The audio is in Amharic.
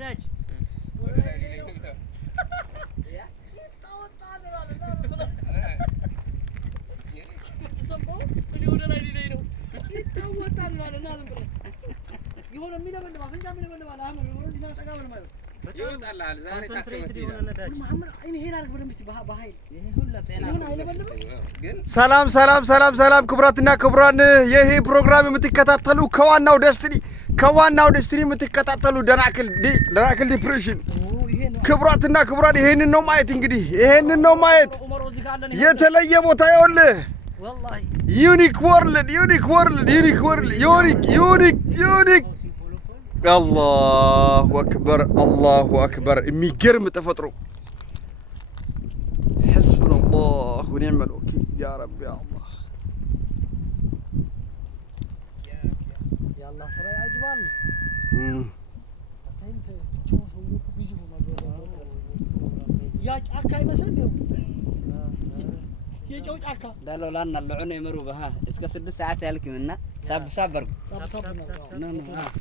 ታች ያ ይጣወጣል ሰምቦ ወደ ላይ ሊለይ ነው ይጣወጣል ማለት ነው ብለ ይሆነ የሚለበልባ ፍንጃ የሚለበልባ አሁን ወደዚህ ነው ተጋብለ ማለት ይወጣላል ዛሬ ታከመት መሐመድ አይን ሄላ አርግ በደም እስቲ በኃይል ይሄ ሁሉ ጤና ግን አይለበልም ግን ሰላም ክቡራትና ክቡራን ይሄ ፕሮግራም የምትከታተሉ ከዋናው ደስቲኒ የምትከታተሉ ደናክል ዲፕሬሽን ክቡራትና ክቡራን ይሄንን ነው ማየት እንግዲህ ይሄንን ነው ማየት የተለየ ቦታ ይኸውልህ والله ዩኒክ ወርልድ አላሁ አክበር የሚገርም ተፈጥሮ حسبنا الله ونعم الوكيل يا رب يا الله يا الله سرا يعجبان انت تشوف بيجوا ما يا ጫካ አይመስልም የጨው ጫካ ዳሎላና ለዑነ ይመሩ በሃ እስከ 6 ሰዓት ያልክምና ሳብ ነው